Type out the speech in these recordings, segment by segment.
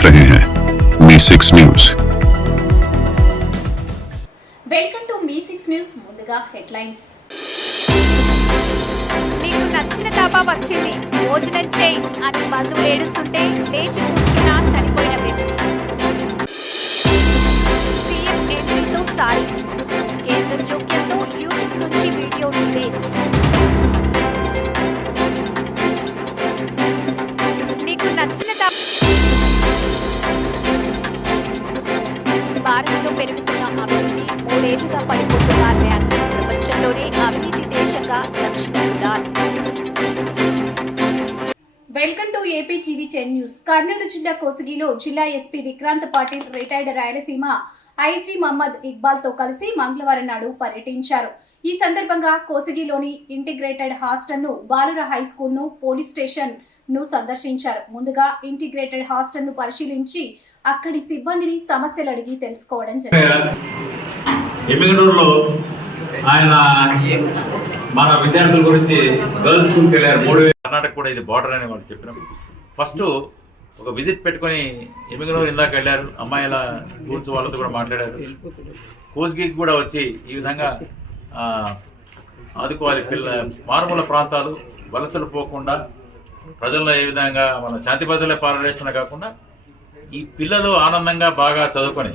देख रहे हैं मी6 न्यूज। వెల్కమ్ టు మీ6 న్యూస్। ముందుగా హెడ్లైన్స్। నీకు నచ్చిన డాబా వచ్చింది, భోజనం చేయి అని బంధువులు ఏడుస్తుంటే లేచి కూర్చున్నా చనిపోయిన వ్యక్తి। సీఎం ఎంట్రీతో సారీ, కేంద్ర జోక్యంతో యూట్యూబ్ నుంచి వీడియో డిలీట్। నీకు నచ్చిన భారత్లో పెరుగుతున్న అభివృద్ధి, మూడేళ్లుగా పడిపోతున్న ర్యాంక్, ప్రపంచంలోనే అవినీతి దేశంగా దక్షిణ సుడాన్। వెల్కమ్ టు ఏపీటీవీ10 న్యూస్। కర్నూలు జిల్లా కోసిగిలో జిల్లా SP Vikrant Patil retired Rayalaseema IG Mohammed Iqbal తో కలిసి మంగళవారం నాడు పర్యటించారు। ఈ సందర్భంగా కోసిగిలోని ఇంటిగ్రేటెడ్ హాస్టల్ ను, బాలుర హై స్కూల్ ను, పోలీస్ స్టేషన్ ను సందర్శించారు। ముందుగా ఇంటిగ్రేటెడ్ హాస్టల్ ను పరిశీలించి అక్కడి సిబ్బందిని సమస్యలు అడిగి తెలుసుకోవడం జరిగింది। ఆయన మన విద్యార్థుల గురించి గర్ల్స్ స్కూల్కి వెళ్ళారు। 3000 కర్ణాటక కూడా ఇది బార్డర్ అని వాళ్ళు చెప్పిన ఫస్ట్ ఒక విజిట్ పెట్టుకొని ఎమిగనూరు ఇందాక వెళ్ళారు, అమ్మాయిల స్కూల్స్ వాళ్ళతో కూడా మాట్లాడారు। కోస్గికి కూడా వచ్చి ఈ విధంగా ఆదుకోవాలి, మారుమూల ప్రాంతాలు వలసలు పోకుండా ప్రజల్లో ఏ విధంగా మన శాంతి భద్రతల పాలన కాకుండా ఈ పిల్లలు ఆనందంగా బాగా చదువుకొని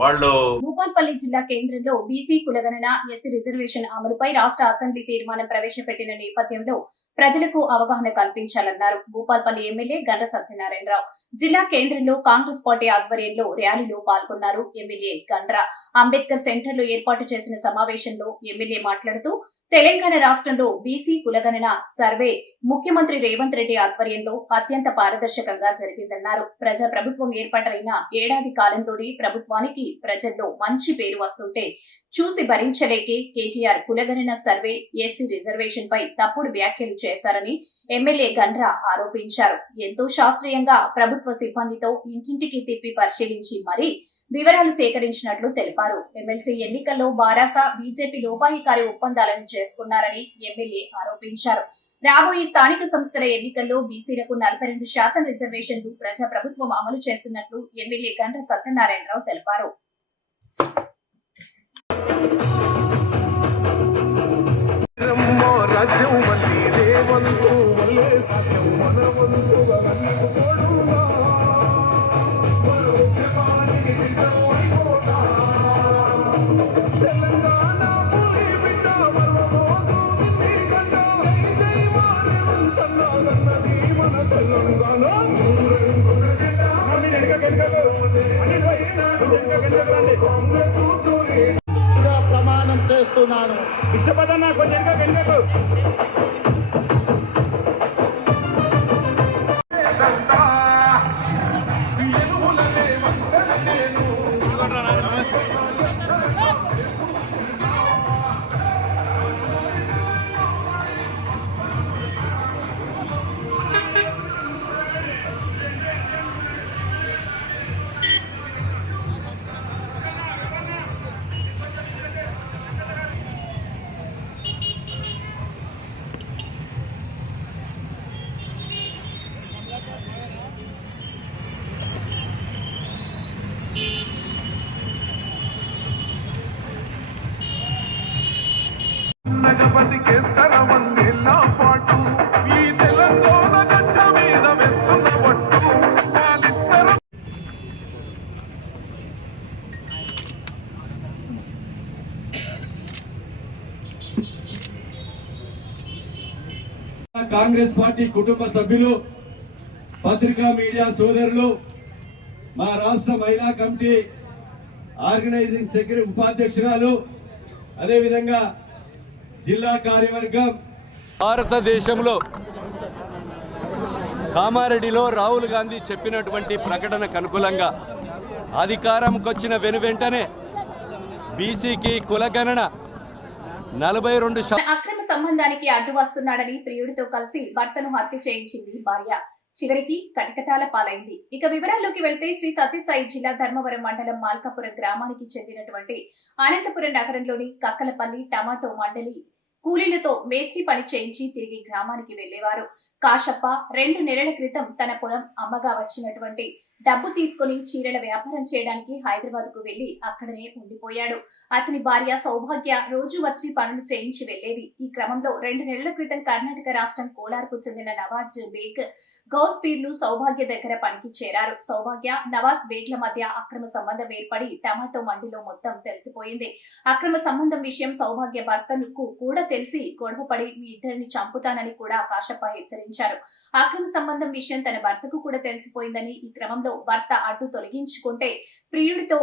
వాళ్ళు। భూపాల్పల్లి జిల్లా కేంద్రంలో బీసీ కులగణన, ఎస్సీ రిజర్వేషన్ అమలుపై రాష్ట్ర అసెంబ్లీ తీర్మానం ప్రవేశపెట్టిన నేపథ్యంలో ప్రజలకు అవగాహన కల్పించాలన్నారు భూపాల్పల్లి ఎమ్మెల్యే గండ్ర సత్యనారాయణరావు। జిల్లా కేంద్రంలో కాంగ్రెస్ పార్టీ ఆధ్వర్యంలో ర్యాలీలో పాల్గొన్నారు ఎమ్మెల్యే గండ్ర। అంబేద్కర్ సెంటర్ లో ఏర్పాటు చేసిన సమావేశంలో ఎమ్మెల్యే మాట్లాడుతూ, తెలంగాణ రాష్ట్రంలో బీసీ కులగణన సర్వే ముఖ్యమంత్రి రేవంత్ రెడ్డి ఆధ్వర్యంలో అత్యంత పారదర్శకంగా జరిగిందన్నారు। ప్రజా ప్రభుత్వం ఏర్పాటైన ఏడాది కాలంలోనే ప్రభుత్వానికి ప్రజల్లో మంచి పేరు వస్తుంటే చూసి భరించలేకే కేటీఆర్ కులగణన సర్వే, ఎస్సీ రిజర్వేషన్ పై తప్పుడు వ్యాఖ్యలు చేశారని ఎమ్మెల్యే గండ్ర ఆరోపించారు। ఎంతో శాస్త్రీయంగా ప్రభుత్వ సిబ్బందితో ఇంటింటికి తిప్పి పరిశీలించి మరీ వివరాలు సేకరించినట్లు తెలిపారు। ఎమ్మెల్సీ ఎన్నికల్లో బారాస, బీజేపీ లోపాయికారి ఒప్పందాలను చేసుకున్నారని ఎమ్మెల్యే ఆరోపించారు। రాబోయే స్థానిక సంస్థల ఎన్నికల్లో బీసీలకు 42% రిజర్వేషన్లు ప్రజా ప్రభుత్వం అమలు చేస్తున్నట్లు ఎమ్మెల్యే గండ్ర సత్యనారాయణరావు తెలిపారు। ప్రమాణం చేస్తున్నాను। కాంగ్రెస్ పార్టీ కుటుంబ సభ్యులు, పత్రికా మీడియా సోదరులు, మా రాష్ట్ర మహిళా కమిటీ ఆర్గనైజింగ్ సెక్రటరీ ఉపాధ్యక్షురాలు, అదేవిధంగా జిల్లా కార్యవర్గం, భారతదేశంలో కామారెడ్డిలో రాహుల్ గాంధీ చెప్పినటువంటి ప్రకటనకు అనుకూలంగా అధికారంకి వచ్చిన వెనువెంటనే బీసీకి కులగణన 42 అక్రమ సంబంధానికి అడ్డు వస్తున్నాడని ప్రియుడితో కలిసి భర్తను హత్య చేయించింది భార్య। చివరికి కటకటాల పాలైంది। ఇక వివరాల్లోకి వెళ్తే శ్రీ సత్యసాయి జిల్లా ధర్మవరం మండలం మాల్కాపురం గ్రామానికి చెందినటువంటి అనంతపురం నగరంలోని కక్కలపల్లి టమాటో మండలి కూలీలతో మేస్త్రి పని చేయించి తిరిగి గ్రామానికి వెళ్లేవారు। కాశప్ప 2 నెలల క్రితం తన పొలం అమ్మగా వచ్చినటువంటి డబ్బు తీసుకుని చీరల వ్యాపారం చేయడానికి హైదరాబాద్ కు వెళ్లి అక్కడనే ఉండిపోయాడు. అతని భార్య సౌభాగ్య రోజు వచ్చి పనులు చేయించి వెళ్లేది. ఈ క్రమంలో 2 నెలల క్రితం కర్ణాటక రాష్ట్రం కోలార్కు చెందిన నవాజ్ బేగ్, గౌస్ పీర్లు సౌభాగ్య దగ్గర పనికి చేరారు. సౌభాగ్య, నవాజ్ బేగ్ల మధ్య అక్రమ సంబంధం ఏర్పడి టమాటో మండిలో మొత్తం తెలిసిపోయింది. అక్రమ సంబంధం విషయం సౌభాగ్య భర్తకు కూడా తెలిసి గొడవపడి మీ ఇద్దరిని చంపుతానని కూడా కాశప్ప హెచ్చరించారు. అక్రమ సంబంధం విషయం తన భర్తకు కూడా తెలిసిపోయిందని, ఈ క్రమంలో భర్త అడ్డు తొలగించుకుంటే ప్రియుడితో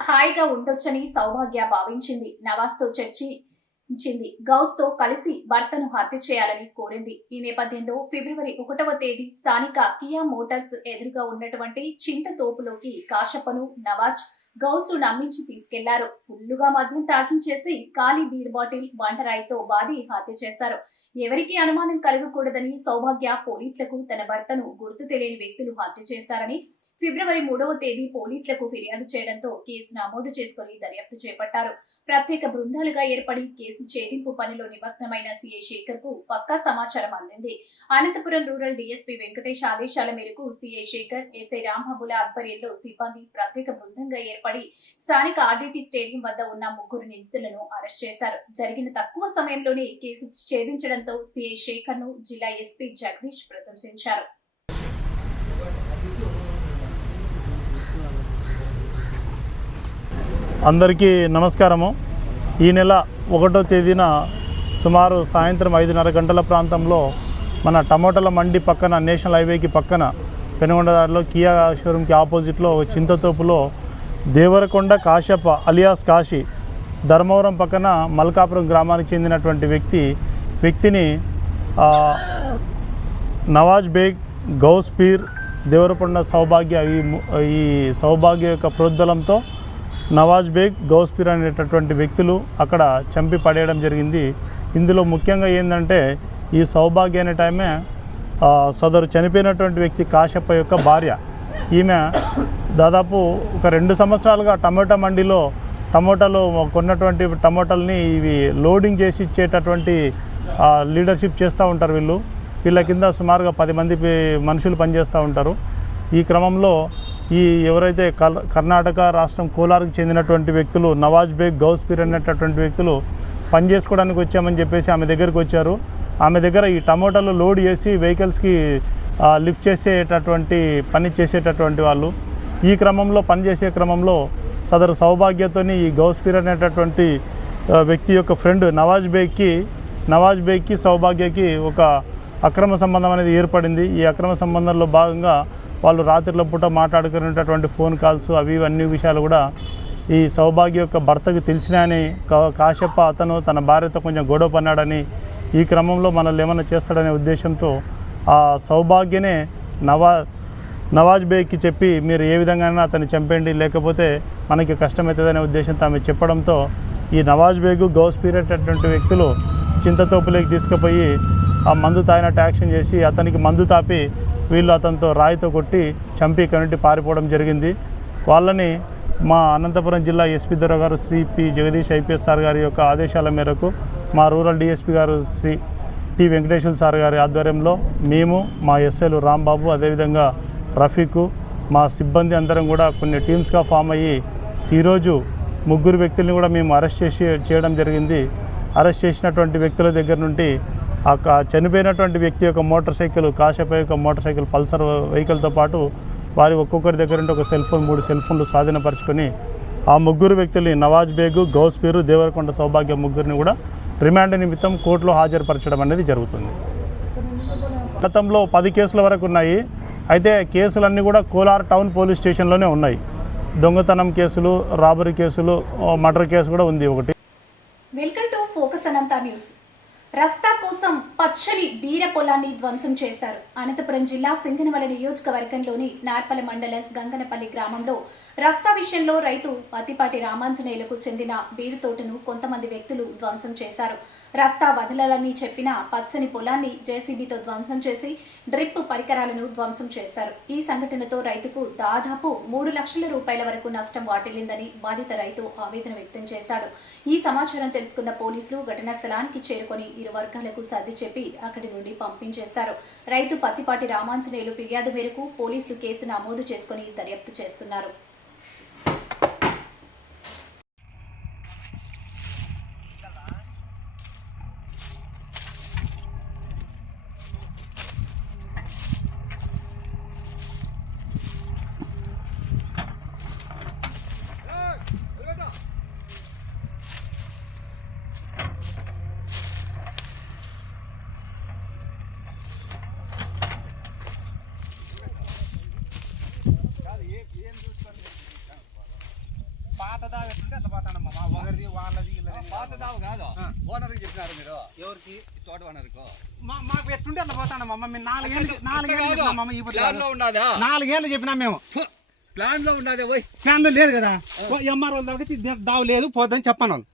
హాయిగా ఉండొచ్చని సౌభాగ్య భావించింది. నవాజ్ తో చర్చించింది. గౌస్ తో కలిసి భర్తను హత్య చేయాలని కోరింది. ఈ నేపథ్యంలో ఫిబ్రవరి 1వ తేదీ స్థానిక కియా మోటార్స్ ఎదురుగా ఉన్నటువంటి చింతతోపులోకి కాశప్పను నవాజ్, గౌస్ ను నమ్మించి తీసుకెళ్లారు. ఫుల్లుగా మద్యం తాగించేసి ఖాళీ బీర్ బాటిల్, బండరాయితో బాది హత్య చేశారు. ఎవరికీ అనుమానం కలగకూడదని సౌభాగ్య పోలీసులకు తన భర్తను గుర్తు తెలియని వ్యక్తులు హత్య చేశారని ఫిబ్రవరి 3వ తేదీ పోలీసులకు ఫిర్యాదు చేయడంతో కేసు నమోదు చేసుకుని దర్యాప్తు చేపట్టారు. ప్రత్యేక బృందాలుగా ఏర్పడి కేసు ఛేదింపు పనిలో నిమగ్నమైన సిఐ శేఖర్ కు పక్కా సమాచారం అందింది. అనంతపురం రూరల్ డీఎస్పీ వెంకటేష్ ఆదేశాల మేరకు సిఐ శేఖర్, ఎస్ఐ రాంబాబుల ఆధ్వర్యంలో సిబ్బంది ప్రత్యేక బృందంగా ఏర్పడి స్థానిక ఆర్డీటీ స్టేడియం వద్ద ఉన్న 3 నిందితులను అరెస్ట్ చేశారు. జరిగిన తక్కువ సమయంలోనే కేసు ఛేదించడంతో సిఐ శేఖర్ ను జిల్లా ఎస్పీ జగదీష్ ప్రశంసించారు. అందరికీ నమస్కారము. ఈ నెల 1వ తేదీన సుమారు సాయంత్రం 5:30 గంటల ప్రాంతంలో మన టమోటాల మండి పక్కన, నేషనల్ హైవేకి పక్కన పెనుగొండదారిలో కియా షోరూమ్కి ఆపోజిట్లో చింతతోపులో దేవరకొండ కాశప్ప అలియాస్ కాశీ, ధర్మవరం పక్కన మల్కాపురం గ్రామానికి చెందినటువంటి వ్యక్తిని నవాజ్ బేగ్, గౌస్ పీర్, దేవరకొండ సౌభాగ్య, ఈ సౌభాగ్య యొక్క ప్రోద్బలంతో నవాజ్ బేగ్, గౌస్ పీర్ అనేటటువంటి వ్యక్తులు అక్కడ చంపి పడేయడం జరిగింది. ఇందులో ముఖ్యంగా ఏంటంటే ఈ సౌభాగ్య అనే టైమే సదరు చనిపోయినటువంటి వ్యక్తి కాశప్ప యొక్క భార్య. ఈమె దాదాపు ఒక 2 సంవత్సరాలుగా టమోటా మండిలో టమోటాలు కొన్నటువంటి టమోటాలని ఇవి లోడింగ్ చేసి ఇచ్చేటటువంటి లీడర్షిప్ చేస్తూ ఉంటారు. వీళ్ళ కింద సుమారుగా 10 మంది మనుషులు పనిచేస్తూ ఉంటారు. ఈ క్రమంలో ఈ ఎవరైతే కర్ణాటక రాష్ట్రం కోలార్కు చెందినటువంటి వ్యక్తులు నవాజ్ బేగ్, గౌస్ పీర్ అనేటటువంటి వ్యక్తులు పని చేసుకోవడానికి వచ్చామని చెప్పేసి ఆమె దగ్గరికి వచ్చారు. ఆమె దగ్గర ఈ టమోటాలు లోడ్ చేసి వెహికల్స్కి లిఫ్ట్ చేసేటటువంటి పని చేసేటటువంటి వాళ్ళు. ఈ క్రమంలో పనిచేసే క్రమంలో సదరు సౌభాగ్యతోని ఈ గౌస్ పీర్ అనేటటువంటి వ్యక్తి యొక్క ఫ్రెండ్ నవాజ్ బేగ్కి సౌభాగ్యకి ఒక అక్రమ సంబంధం అనేది ఏర్పడింది. ఈ అక్రమ సంబంధంలో భాగంగా వాళ్ళు రాత్రిలో పూట మాట్లాడుకునేటటువంటి ఫోన్ కాల్స్ అన్ని విషయాలు కూడా ఈ సౌభాగ్య యొక్క భర్తకు తెలిసినాయని, కాశప్ప అతను తన భార్యతో కొంచెం గొడవ పన్నాడని, ఈ క్రమంలో మనల్ని ఏమైనా చేస్తాడనే ఉద్దేశంతో ఆ సౌభాగ్యనే నవాజ్ బేగ్కి చెప్పి మీరు ఏ విధంగానైనా అతన్ని చంపేయండి, లేకపోతే మనకి కష్టమవుతుందనే ఉద్దేశంతో ఆమె చెప్పడంతో ఈ నవాజ్ బేగ్, గౌస్ పీర్ అనేటటువంటి వ్యక్తులు చింతతోపులోకి తీసుకుపోయి ఆ మందు తాగినట్టు యాక్షన్ చేసి అతనికి మందు తాపి వీళ్ళు అతనితో రాయితో కొట్టి చంపి ఇక్కడి నుండి పారిపోవడం జరిగింది. వాళ్ళని మా అనంతపురం జిల్లా ఎస్పీ దొర గారు Shri P Jagadish IPS sir గారి యొక్క ఆదేశాల మేరకు మా రూరల్ డిఎస్పీ గారు శ్రీ టి వెంకటేశ్వర సార్ గారి ఆధ్వర్యంలో మేము, మా ఎస్ఐలు రాంబాబు, అదేవిధంగా రఫీకు, మా సిబ్బంది అందరం కూడా కొన్ని టీమ్స్గా ఫామ్ అయ్యి ఈరోజు 3 వ్యక్తుల్ని కూడా మేము అరెస్ట్ చేయడం జరిగింది. అరెస్ట్ చేసినటువంటి వ్యక్తుల దగ్గర నుండి ఆ చనిపోయినటువంటి వ్యక్తి యొక్క మోటార్ సైకిల్, కాశప్ప యొక్క మోటార్ సైకిల్ పల్సర్ వెహికల్తో పాటు వారి ఒక్కొక్కరి దగ్గర నుండి ఒక సెల్ ఫోన్, 3 సెల్ ఫోన్లు స్వాధీనపరుచుకొని ఆ 3 వ్యక్తుల్ని నవాజ్ బేగ్, గౌస్ పీర్, దేవరకొండ సౌభాగ్య 3ని కూడా రిమాండ్ నిమిత్తం కోర్టులో హాజరుపరచడం అనేది జరుగుతుంది. గతంలో 10 కేసుల వరకు ఉన్నాయి. అయితే కేసులన్నీ కూడా కోలార్ టౌన్ పోలీస్ స్టేషన్లోనే ఉన్నాయి. దొంగతనం కేసులు, రాబరీ కేసులు, మర్డర్ కేసు కూడా ఉంది ఒకటి. Welcome to focus Anantha news. రస్తా కోసం పచ్చని బీర పొలాన్ని ధ్వంసం చేశారు. అనంతపురం జిల్లా సింగనమల నియోజకవర్గంలోని నార్పల మండలం గంగనపల్లి గ్రామంలో రస్తా విషయంలో రైతు పత్తిపాటి రామాంజనేయులకు చెందిన బీరు తోటను కొంతమంది వ్యక్తులు ధ్వంసం చేశారు. రస్తా వదలాలని చెప్పిన పచ్చని పొలాన్ని జేసీబీతో ధ్వంసం చేసి డ్రిప్ పరికరాలను ధ్వంసం చేశారు. ఈ సంఘటనతో రైతుకు దాదాపు 3 లక్షల రూపాయల వరకు నష్టం వాటిల్లిందని బాధిత రైతు ఆవేదన వ్యక్తం చేశాడు. ఈ సమాచారం తెలుసుకున్న పోలీసులు ఘటనా స్థలానికి చేరుకొని ఇరు వర్గాలకు సర్ది చెప్పి అక్కడి నుండి పంపించేశారు. రైతు పత్తిపాటి రామాంజనేయులు ఫిర్యాదు మేరకు పోలీసులు కేసు నమోదు చేసుకుని దర్యాప్తు చేస్తున్నారు. పాత దావ ఎట్లుంటే అట్లా పోతానమ్మా ఒకరిది వాళ్ళది పాత దావ కాదు ఓనర్కి చెప్పినారు మీరు ఎవరికి తోట ఓనర్కు మాకు ఎట్లుంటే అట్లా పోతానమ్మా మేము 4 ఏళ్ళు ఈ ప్లాన్ లో ఉన్నదా 4 ఏళ్ళు చెప్పినా మేము ప్లాన్ లో ఉన్నదే పోయి ఫ్యాన్ లేదు కదా ఎంఆర్ వాళ్ళ దావ లేదు పోదని చెప్పాను వాళ్ళు